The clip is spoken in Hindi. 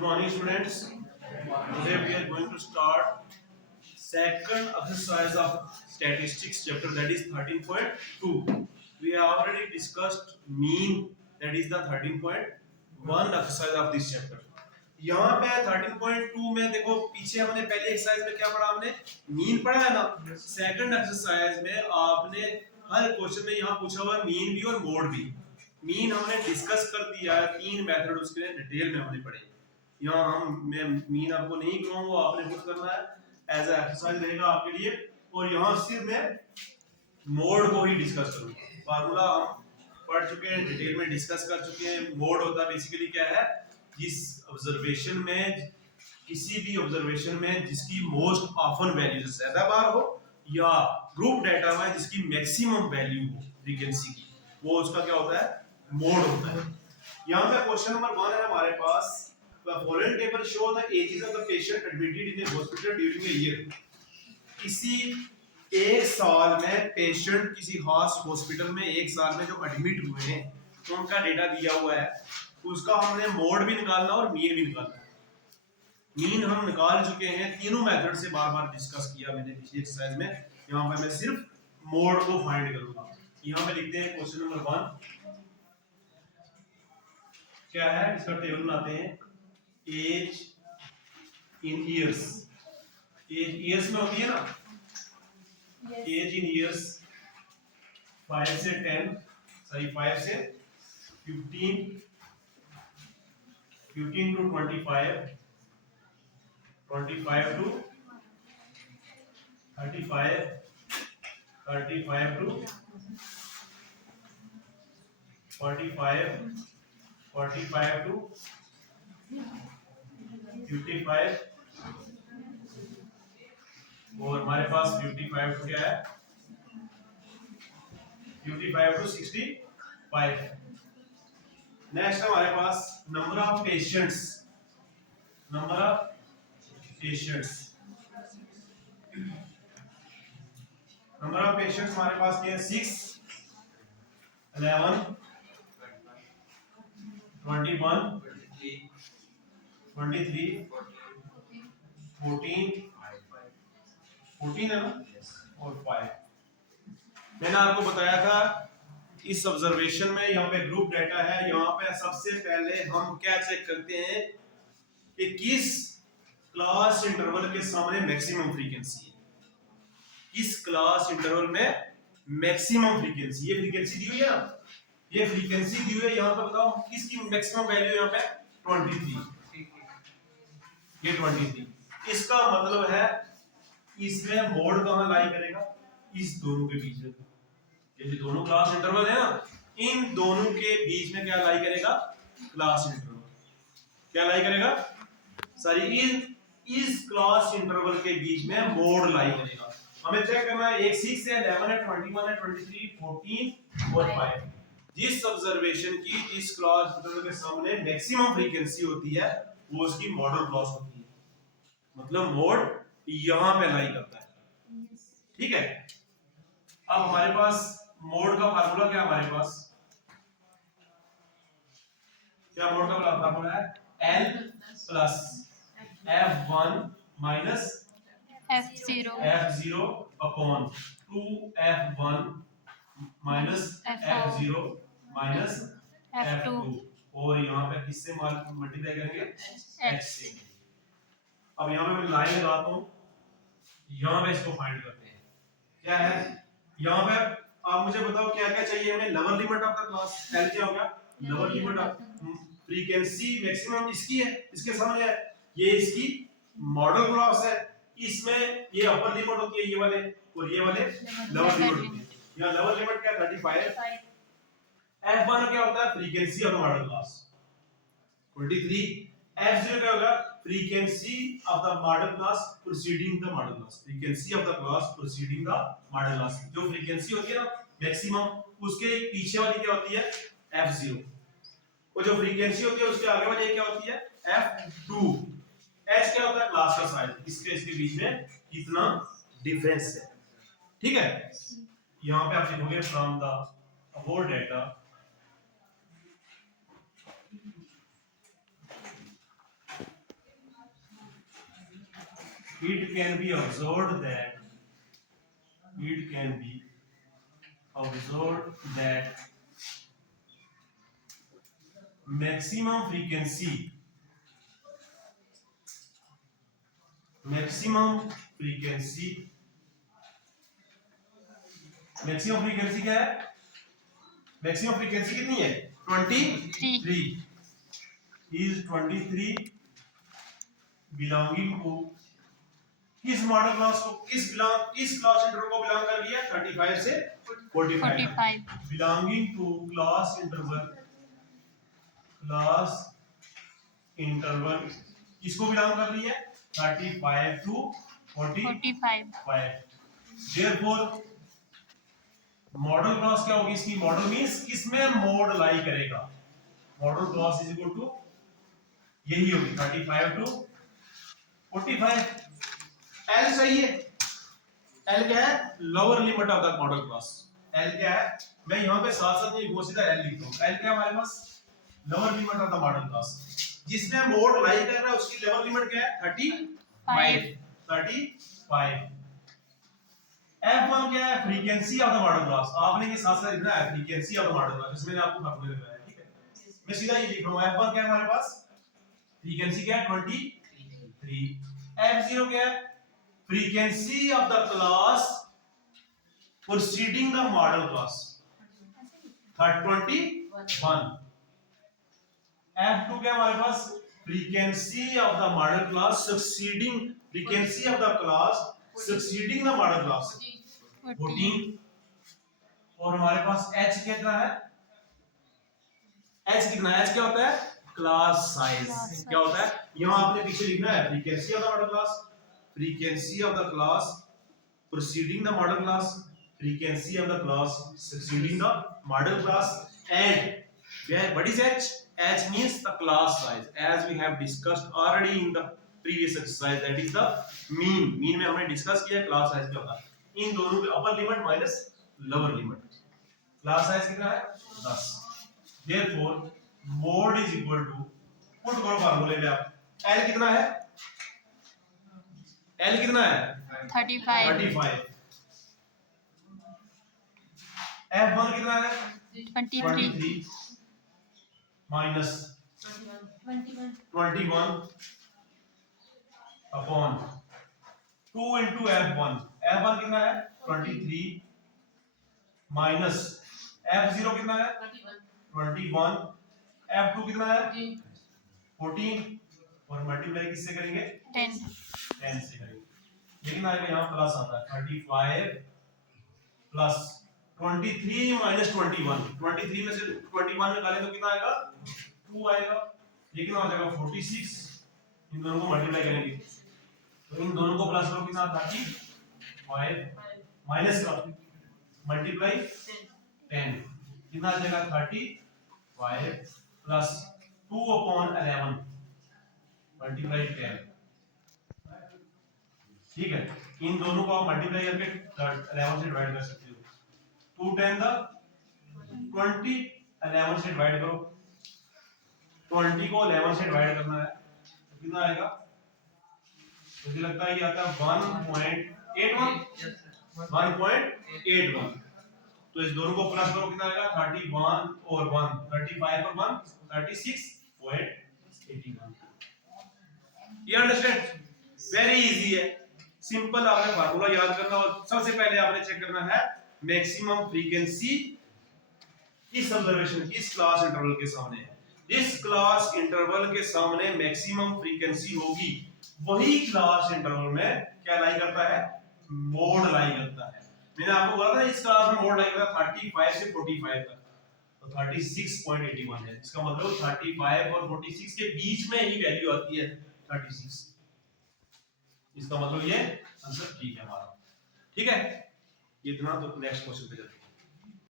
Good morning, students. Today we are going to start second exercise of statistics chapter, that is 13.2. We have already discussed mean, that is the 13.1 exercise of this chapter. यहाँ पे 13.2 में देखो, पीछे हमने पहले एक्सरसाइज में क्या पढ़ा, हमने मीन पढ़ा है ना। सेकंड एक्सरसाइज में आपने हर क्वेश्चन में यहाँ पूछा हुआ है मीन भी और मोड भी। मीन हमने डिस्कस कर दिया है, तीन मेथड उसके डिटेल में हमने पढ़े। यहाँ मैं मीन आपको नहीं कहूँगा, आपने खुद करना है, एज ए एक्सरसाइज रहेगा आपके लिए। और यहाँ सिर्फ मैं मोड को ही डिस्कस करूँगा। फार्मूला हम पढ़ चुके हैं, डिटेल में डिस्कस कर चुके हैं। मोड होता बेसिकली क्या है, जिस ऑब्जर्वेशन में, किसी भी ऑब्जर्वेशन में जिसकी मोस्ट ऑफन वैल्यू से ज्यादा बार हो, या ग्रुप डाटा में जिसकी मैक्सिमम वैल्यू हो फ्रीक्वेंसी की, वो उसका क्या होता है, मोड होता है। यहाँ पे क्वेश्चन नंबर 1 है हमारे पास, the following table show the ages of the patient admitted in a hospital during a year. किसी एक साल में पेशेंट किसी हॉस्पिटल में एक साल में जो एडमिट हुए हैं, तो उनका डेटा दिया हुआ है, उसका हमने मोड भी निकालना और मीन भी निकालना है। मीन हम निकाल चुके हैं, तीनों मेथड से बार बार डिस्कस किया मैंने पिछली एक्सरसाइज में। यहाँ पे मैं सिर्फ मोड को फाइंड करूंगा। यहाँ पे लिखते हैं क्वेश्चन नंबर 1 क्या है, इसका टेबल बनाते हैं। Age in years, age years में होती है ना, एज इन ईयर्स 5 से 10, सॉरी 5 से 15, 15 टू 25, 25 टू 35, 35 टू 45, 45 टू 55, और हमारे पास 55 टू क्या है, 55 टू 65। नेक्स्ट हमारे पास number of patients, number of patients, number of patients हमारे पास क्या है, 6, 11, 21, 23, 14, 14 है ना, और 5। मैंने आपको बताया था इस ऑब्जर्वेशन में, यहाँ पे ग्रुप डाटा है। यहाँ पे सबसे पहले हम क्या चेक करते हैं कि किस क्लास इंटरवल के सामने मैक्सिमम फ्रीक्वेंसी है, किस क्लास इंटरवल में मैक्सिमम फ्रीक्वेंसी, ये फ्रीक्वेंसी दी हुई है ना, ये फ्रीक्वेंसी दी हुई है। यहाँ पे बताओ किसकी मैक्सिमम वैल्यू, यहाँ पे 23, ये 23। इसका मतलब है इसमें मोड कहां लाई करेगा, इस दोनों के बीच में। ये जो दोनों क्लास इंटरवल है ना, इन दोनों के बीच में क्या लाई करेगा, क्लास इंटरवल क्या लाई करेगा, सॉरी इस क्लास इंटरवल के बीच में मोड लाई करेगा। हमें चेक करना है, एक 6 है, 11 है, 21 है, 23, 14 और 5। जिस ऑब्जर्वेशन की जिस क्लास इंटरवल के सामने मैक्सिमम फ्रीक्वेंसी होती है, वो उसकी मॉडल क्लास होती है। मतलब मोड यहां पे लाई करता है, ठीक है। अब हमारे पास मोड का फार्मूला क्या है, हमारे पास क्या मोड का फार्मूला है, L plus F1 minus F0 upon 2F1 minus F0 minus F2, और यहाँ पे किससे मल्टीप्लाई करेंगे, H से। अब यहाँ पे मैं लाइन लगाता हूँ, यहाँ पे इसको फाइंड करते हैं। क्या है यहाँ पे, आप मुझे बताओ क्या क्या चाहिए हमें, lower limit of the class, L क्या हो गया, lower limit of frequency maximum इसकी है, इसके सामने है, ये इसकी मॉडल क्लास है, इसमें ये अपर लिमिट होती है ये वाले, और ये वाले लोअर लिमिट होती है। यहाँ लोअर लिमिट क्या, 35, F1 क्या होता है, frequency of the model class 23, F0 क्या होगा, frequency of the model class proceeding the model class, frequency of the class proceeding the model class. जो फ्रीक्वेंसी होती है ना मैक्सिमम, उसके पीछे वाली क्या होती है, F0, और जो फ्रीक्वेंसी होती है उसके आगे वाली क्या होती है, F2। H क्या होता है, क्लास का साइज, इसके बीच में कितना डिफरेंस है, ठीक है। यहाँ पे आप लिखोगे from the above data it can be observed that maximum frequency क्या है? मैक्सिमम फ्रीक्वेंसी कितनी है? 23 is 23 belonging to किस मॉडल क्लास को, किस क्लास इंटरवल को बिलोंग कर लिया? 35 से 45 बिलोंगिंग टू क्लास इंटरवल किसको बिलोंग कर रही है? 35 टू 45। देयरफॉर मॉडल क्लास क्या होगी इसकी? मॉडल मींस किसमें मोड लाई करेगा? Model class is equal to यही होगी 35 टू 45। एल सही है। एल क्या है? Lower limit of the model class. L क्या है? मैं यहां पे साथ साथ नहीं लिखूंगा, सीधा एल लिखता हूं। एल क्या है हमारे पास? Lower limit of the model class. जिसमें मोड लाई कर रहा है उसकी लोअर लिमिट क्या है? 35। F1 क्या है? Frequency of the model class. आपने ये साथ साथ लिखना है, frequency of the model class. इसमें मैंने आपको फार्मूला लगाया है, ठीक है? मैं सीधा ये लिख रहा हूं। F1 क्या है हमारे पास? फ्रीक्वेंसी क्या है? 23। F0 क्या है? Frequency of the class proceeding the model class 21। F2 क्या हमारे पास? Frequency of the model class succeeding the model class 14। और हमारे पास H कितना है? H कितना है? H क्या होता है? Class size. क्या होता है? यहां आपने पीछे लिखना है frequency of the model class proceeding the model class, frequency of the class succeeding the model class, and what is H? H means the class size, as we have discussed already in the previous exercise, that is the mean में हमने डिस्कस किया क्लास साइज क्या होता है। इन दोनों के upper limit minus lower limit. Class size कितना है? 10। therefore mod is equal to, put करो फार्मूले में आप। L कितना है? 35। F1 कितना है? 23 minus 21 upon 2 into F1। F1 कितना है? 23 माइनस F0 कितना है? 21। F2 कितना है? 14 और मल्टीप्लाई किससे करेंगे? 10 से करेंगे। लेकिन आएगा यहाँ प्लस आता है 35 प्लस 23 माइनस 21। 23 में से 21 निकालें तो कितना आएगा? 2 आएगा। लेकिन आ जाएगा 46। इन दोनों को मल्टीप्लाई करेंगे तो इन दोनों को प्लस करो कितना? 35 माइनस का मल्टीप्लाई 10 कितना आ जाएगा? 35 प्लस 2 अपॉन 11 मल्टीप्लाई 10। ठीक है, इन दोनों को आप मल्टीप्लाई करके 11 से डिवाइड कर सकते हो। 2 10 द 20, 11 से डिवाइड करो। 20 को 11 से डिवाइड करना है तो कितना आएगा? मुझे लगता है ये आता है 1.81। तो इस दोनों को प्लस करो कितना आएगा? 31 और 1 35 और 1 36.81। ये अंडरस्टैंड? वेरी इजी है, सिंपल। आपने फार्मूला याद करना और सबसे पहले आपने चेक करना है मैक्सिमम फ्रीक्वेंसी किस ऑब्जर्वेशन किस क्लास इंटरवल के सामने है। जिस क्लास इंटरवल के सामने मैक्सिमम फ्रीक्वेंसी होगी वही क्लास इंटरवल में क्या लाई करता है? मोड लाई करता है। मैंने आपको बोला था इस क्लास में मोड लाई करता है 35 से 45 तक, तो 36.81 है। इसका मतलब 35 और 46 के बीच में ही वैल्यू आती है 36। इसका मतलब ये आंसर ठीक है हमारा। ठीक है, इतना। तो नेक्स्ट क्वेश्चन पे चलते हैं।